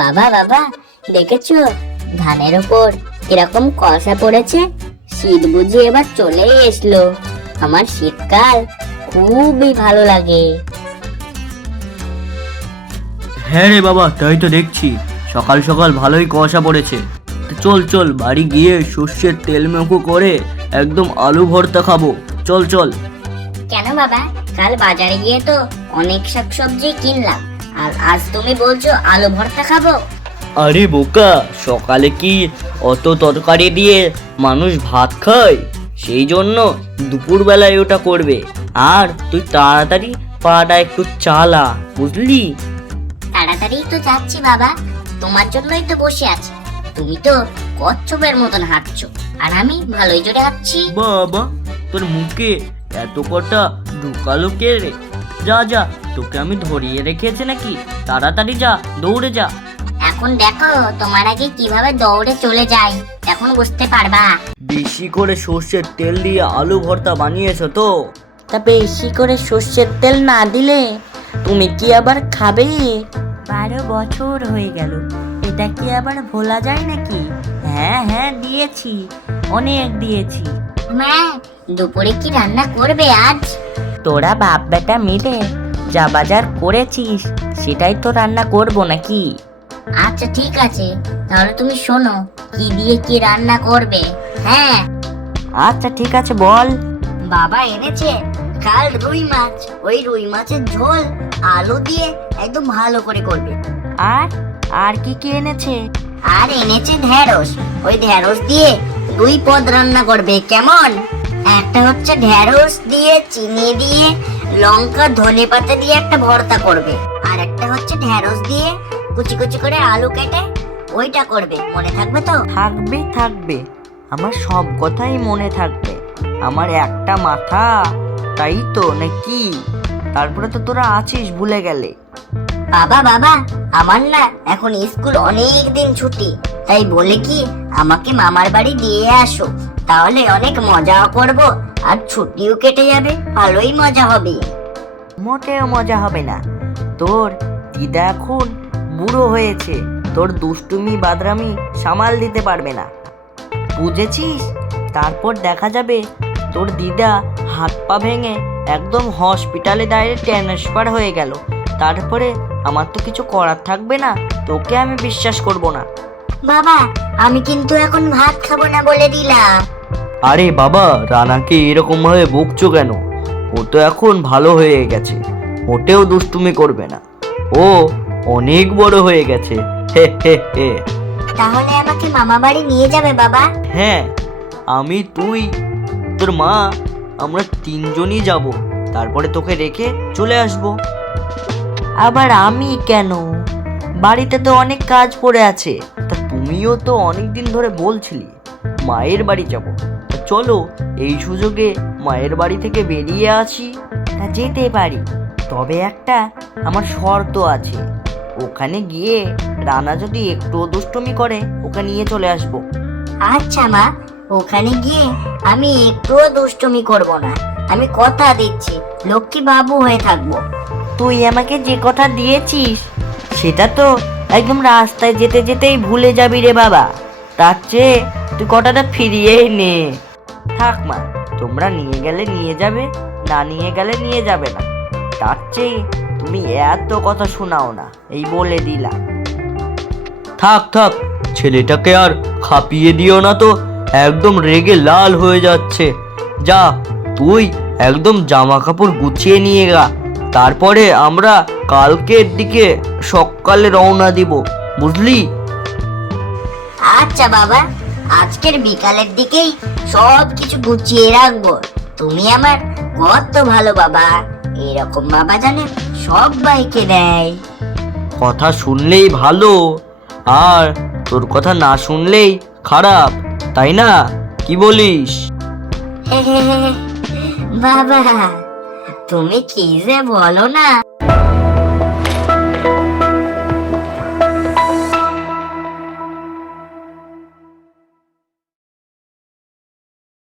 বাবা বাবা, দেখেছো ধানের ওপর কিরকম কুয়াশা পড়েছে? শীত বুঝি এবার চলেই এসলো। আমার শীতকাল খুবই ভালো লাগে। হ্যাঁ রে বাবা, তাই তো দেখছি। সকাল সকাল ভালোই কুয়াশা পড়েছে। তো চল চল, বাড়ি গিয়ে সর্ষের তেল মেখো করে একদম আলু ভর্তা খাবো। চল চল। কেন বাবা, কাল বাজারে গিয়ে তো অনেক শাকসবজি কিনলাম, আর আজ তুমি বলছো আলু ভর্তা খাবো? আরে বোকা, সকালে কি অত তরকারি দিয়ে মানুষ ভাত খায়? সেই জন্য দুপুরবেলায় ওটা করবে। আর তুই তাড়াতাড়ি পাটা একটু চালা, বুঝলি? তাড়াতাড়ি তো যাচ্ছি বাবা, তোমার জন্যই তো বসে আছি। তুমি তো কচ্ছপের মতন হাঁটছো, আর আমি ভালোই জোরে হাঁটছি। বাবা, তোর মুখে এত কটা ঢুকালো কে রে? যা যা, তোকে আমি ধরিয়ে রেখেছি নাকি? তাড়াতাড়ি যা, দৌড়ে যা। এখন দেখো তোমার আগে কিভাবে দৌড়ে চলে যাই, এখন বুঝতে পারবা। বেশি করে সর্ষের তেল দিয়ে আলু ভর্তা বানিয়েছো তো? তা বেশি করে সর্ষের তেল না দিলে তুমি কি আবার খাবে? 12 বছর হয়ে গেল, এটা কি আবার ভোলা যায় নাকি? হ্যাঁ হ্যাঁ, দিয়েছি, অনেক দিয়েছি। মা, দুপুরে কি রান্না করবে আজ? তোরা বাপ বেটা মিলে যা বাজার করেছিস সেটাই তো রান্না করব নাকি? আচ্ছা ঠিক আছে, তাহলে তুমি শোনো কি দিয়ে কি রান্না করবে। হ্যাঁ, আচ্ছা ঠিক আছে, বল। বাবা এনেছে কাল রুই মাছ, ওই রুই মাছের ঝোল আলু দিয়ে একদম ভালো করে করবে। আর আর কি কি এনেছে? আর এনেছে ঢেঁড়স, ওই ঢেঁড়স দিয়ে 2 পদ রান্না করবে। কেমন? একটা হচ্ছে ঢেঁড়স দিয়ে চিনি দিয়ে লঙ্কা ধনে পাতা দিয়ে একটা ভর্তা করবে, আর একটা হচ্ছে ঢেঁড়স দিয়ে কুচি কুচি করে আলু কেটে ওইটা করবে। মনে থাকবে তো? থাকবে থাকবে, আমার সব কথাই মনে থাকবে। আমার একটা মাথা, তাই তো নাকি? তারপরে তো তোরা আছিস ভুলে গেলে। বাবা বাবা, আমার না এখন স্কুল অনেক দিন ছুটি, তাই বলে কি আমাকে মামার বাড়ি দিয়ে আসো, তাহলে অনেক মজাও করব আর ছুটিও কেটে যাবে, ভালোই মজা হবে। মোটেও মজা হবে না। তোর দিদা এখন বুড়ো হয়েছে, তোর দুষ্টুমি বাদরামি সামাল দিতে পারবে না, বুঝেছিস? তারপর দেখা যাবে তোর দিদা হাত পা ভেঙে একদম হসপিটালে ডাইরেক্ট ট্রান্সফার হয়ে গেল। তারপরে আমার তো কিছু করার থাকবে না, তোকে আমি বিশ্বাস করব না। বাবা, আমি কিন্তু এখন ভাত খাবো না বলে দিলাম। আরে বাবা, রানাকে এরকম ভাবে বকছো কেন? ও তো এখন ভালো হয়ে গেছে, মোটেও দুষ্টুমি করবে না। ও অনেক বড় হয়ে গেছে। হে হে হে। তাহলে আমাকে মামা বাড়ি নিয়ে যাবে বাবা? হ্যাঁ, আমি, তুই, তোর মা, আমরা 3 জনই যাব। তারপরে তোকে রেখে চলে আসবো। আবার আমি কেন? বাড়িতে তো অনেক কাজ পড়ে আছে। তা তুমিও তো অনেক দিন ধরে বলছিলি মায়ের বাড়ি যাব। তা চলো এই সুযোগে মায়ের বাড়ি থেকে বেরিয়ে আসি। তা যেতে পারি, তবে একটা আমার শর্ত আছে। ওখানে গিয়ে রানা যদি একটু দুষ্টুমি করে, ওকে নিয়ে চলে আসবো। আচ্ছা মা, ওখানে গিয়ে আমি একটুও দুষ্টুমি করব না, আমি কথা দিচ্ছি লক্ষ্মী বাবু হয়ে থাকবো। তুই আমাকে যে কথা দিয়েছিস সেটা তো একদম রাস্তায় যেতে যেতেই ভুলে যাবি রে বাবা। তার চেয়ে তুই কথাটা ফিরিয়েই নে। থাক মা, তোমরা নিয়ে গেলে নিয়ে যাবে, না নিয়ে গেলে নিয়ে যাবে না। তার চেয়ে তুমি এত কথা শোনাও না, এই বলে দিলাম। থাক থাক, ছেলেটাকে আর খাপিয়ে দিও না তো, একদম রেগে লাল হয়ে যাচ্ছে। যা, তুই একদম জামা কাপড় গুছিয়ে নিয়ে গা, তারপরে আমরা কালকের দিকে সকালে রওনা দিব, বুঝলি? আচ্ছা বাবা, আজকের বিকালের দিকেই সব কিছু গুছিয়ে রাখবো। তুমি আমার কত ভালো বাবা, এরকম বাবা জানে সবাইকে দেয়। কথা শুনলেই ভালো, আর তোর কথা না শুনলেই খারাপ, তাই না? কি বলিস? বাবা, তুমি কি যে বলো না।